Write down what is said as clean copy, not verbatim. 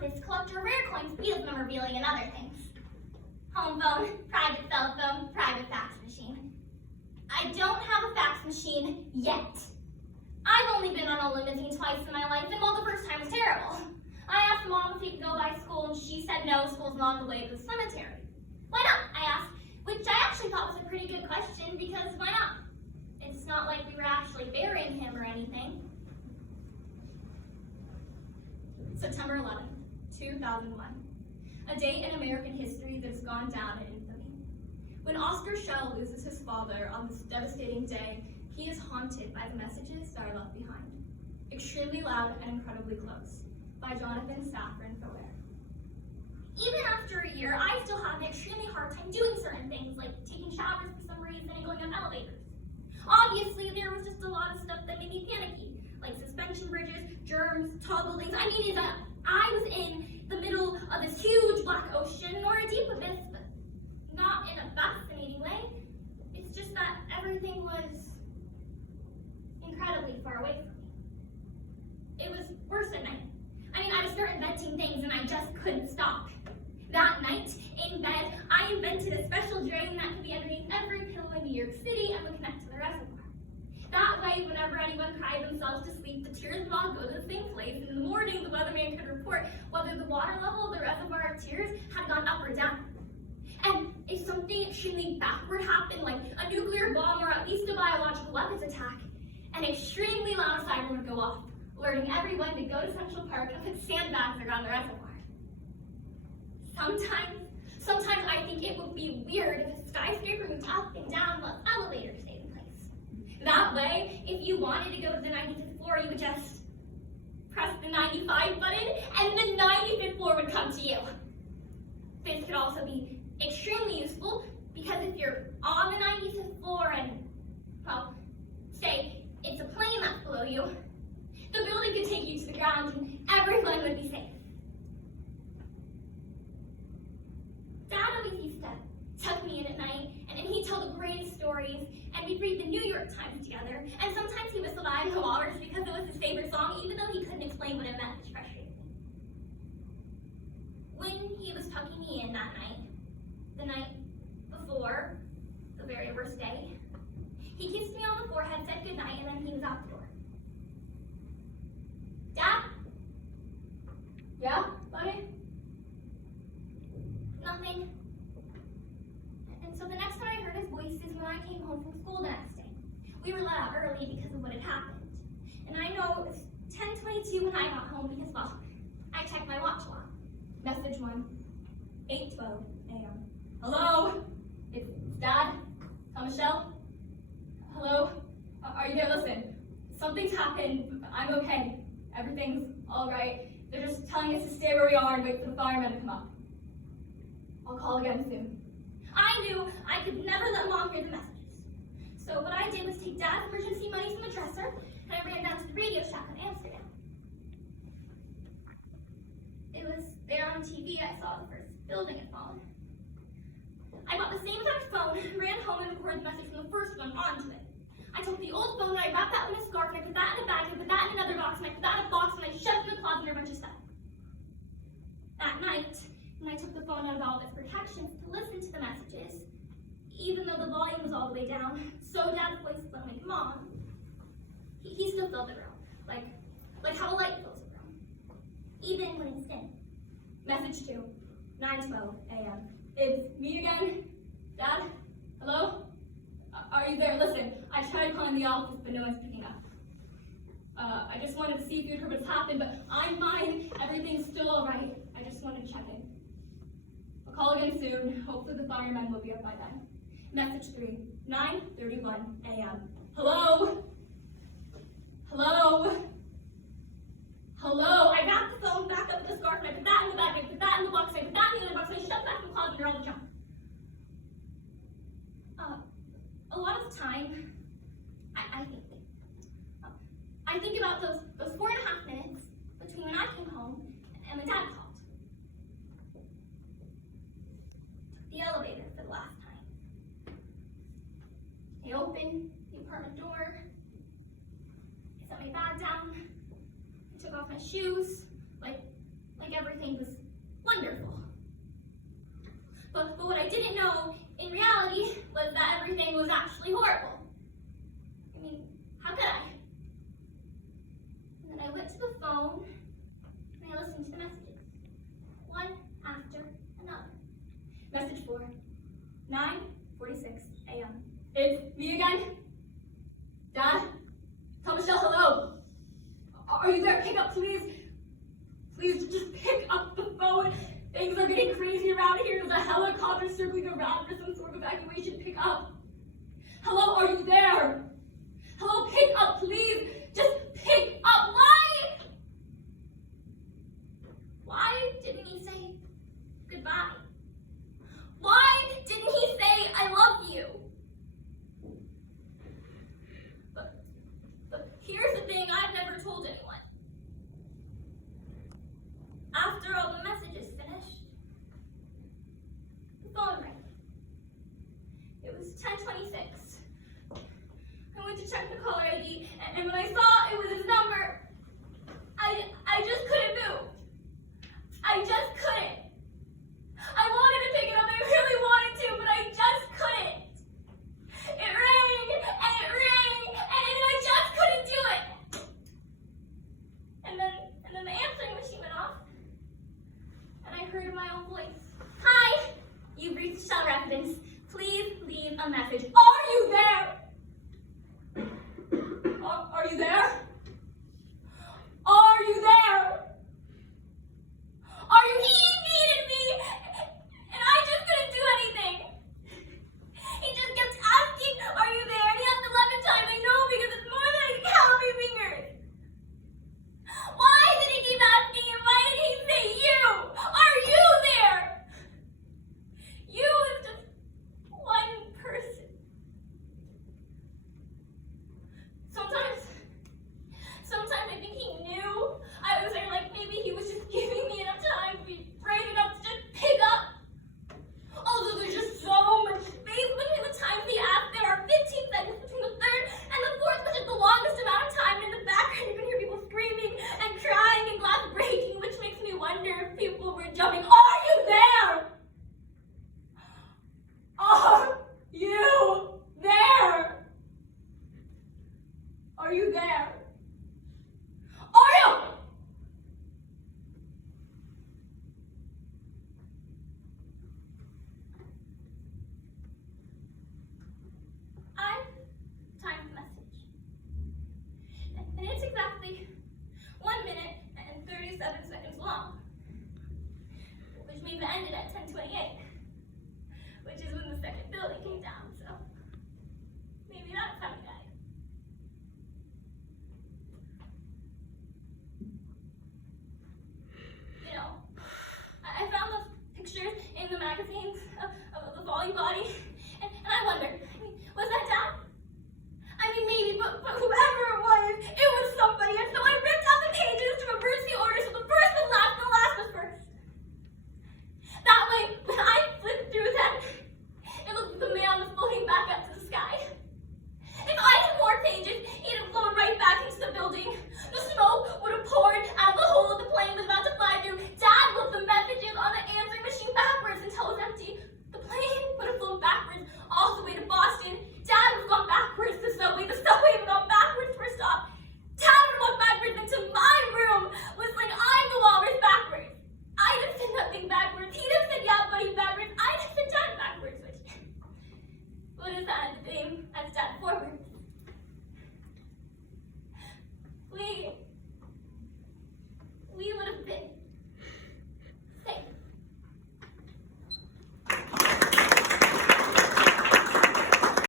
philanthropist, collector of rare coins, field memorabilia, and other things. Home phone, private cell phone, private fax machine. I don't have a fax machine yet. I've only been on a limousine twice in my life, and well, the first time was terrible. I asked Mom if we could go by school, and she said no, school's not on the way to the cemetery. Why not? I asked, which I actually thought was a pretty good question, because why not? It's not like we were actually burying him or anything. September 11th, 2001. A day in American history that has gone down in infamy. When Oscar Schell loses his father on this devastating day, he is haunted by the messages that are left behind. Extremely loud and incredibly close, by Jonathan Safran Foer. Even after a year, I still have an extremely hard time doing certain things, like taking showers for some reason and going up elevators. Obviously, there was just a lot of stuff that made me panicky, like suspension bridges, germs, tall buildings. I mean, I was in the middle of this huge black ocean or a deep abyss, but not in a fascinating way. It's just that everything was incredibly far away from me. It was worse at night. I mean, I would start inventing things and I just couldn't stop. That night, in bed, I invented a special drain that could be underneath every pillow in New York City and would connect to the reservoir. That way, whenever anyone cried themselves to sleep, the tears would all go to the same place, and in the morning, the weatherman could report whether the water level of the reservoir of tears had gone up or down. And if something extremely backward happened, like a nuclear bomb or at least a biological weapons attack, an extremely loud siren would go off, alerting everyone to go to Central Park and put sandbags around the reservoir. Sometimes I think it would be weird if a skyscraper moved up and down while elevators stayed in place. That way, if you wanted to go to the 95th floor, you would just press the 95 button and the 95th floor would come to you. This could also be extremely useful because if you're on the 95th floor and, well, say it's a plane that's below you, the building could take you to the ground and everyone would be safe. Dad always used to tuck me in at night, and he'd tell the greatest stories, and we'd read the New York Times together, and sometimes he whistled "I Am the Walrus" because it was his favorite song, even though he couldn't explain what it meant, which frustrated me. When he was tucking me in that night, the night before, the very worst day, he kissed me on the forehead, said goodnight, and then he was out the door. Dad? Yeah, buddy? Nothing. And so the next time I heard his voice is when I came home from school the next day. We were let out early because of what had happened. And I know it was 10:22 when I got home because, well, I checked my watch a lot. Message 1, 8:12 a.m. Hello? It's Dad? Michelle? Hello? Are you there? Listen, something's happened. I'm okay. Everything's all right. They're just telling us to stay where we are and wait for the firemen to come up. I'll call again soon. I knew I could never let Mom hear the messages. So what I did was take Dad's emergency money from the dresser, and I ran down to the Radio Shack in Amsterdam. It was there on TV I saw the first building had fallen. I bought the same exact phone, ran home and recorded the message from the first one onto it. I took the old phone and I wrapped that in a scarf, and I put that in a bag, and I put that in another box, and I put that in a box, and I shoved it in the closet and a bunch of stuff. That night, when I took the phone out of all of its protections to listen to the messages, even though the volume was all the way down, so Dad's voice was like, Mom, he still filled the room, like how a light fills a room, even when it's dim. Message 2, 9:12 a.m. It's me again. Dad? Hello? Are you there? Listen, I tried calling the office, but no one's picking up. I just wanted to see if you'd heard what's happened, but I'm fine. Everything's still all right. I just wanted to check in. I'll call again soon. Hopefully the firemen will be up by then. Message 3, 9:31 a.m. Hello? Hello? Hello? I wrapped the phone back up with the scarf, and I put that in the bag, and I put that in the box, and I put that in the other box, and I shoved that in the closet and all the junk. A lot of the time, I think about those 4.5 minutes between when I came home and when Dad called. The elevator for the last time. I opened the apartment door. I set my bag down. I took off my shoes, like like everything was wonderful. But what I didn't know in reality was that everything was actually horrible. I mean, how could I? And then I went to the phone and I listened to the messages, one after another. Message 4, 9:46 a.m. It's me again. Dad? Tell Michelle hello. Are you there? Pick up, please. Please, just pick up the phone. Things are getting crazy around here. There's a helicopter circling around for some sort of evacuation. Pick up. Hello, are you there? Hello, pick up, please. Just pick up. Why didn't he say goodbye? Why didn't he say I love you? But here's the thing I've never told anyone. After all the messages finished, the phone rang. It was 10:26. I went to check the caller ID, and when I saw it was his number, I just couldn't move. I just couldn't. I wanted to pick it up, I really wanted to, but I just couldn't. It rang, and I just couldn't do it. And then the answering machine went off, and I heard my own voice. Hi, you've reached Shell Residence. Please leave a message. Are you there? Are you there? Are you there? He needed me, and I just couldn't do anything. He just kept asking, are you there? And he has 11 times. I know because it's more than I can count on my fingers. Why did he keep asking, and why did he say you? Are you there? You is just one person. Sometimes I think he knew I was there, like maybe he was just giving me enough time to be brave enough to just pick up. Although there's just so much space between the times he asked, there are 15 seconds between the third and the fourth, which is the longest amount of time. In the background, you can hear people screaming and crying and glass breaking, which makes me wonder if people were jumping. Are you there? Are you there? Are you there? Are you? I timed the message. And it's exactly 1 minute and 37 seconds long, which means it ended at 10:28.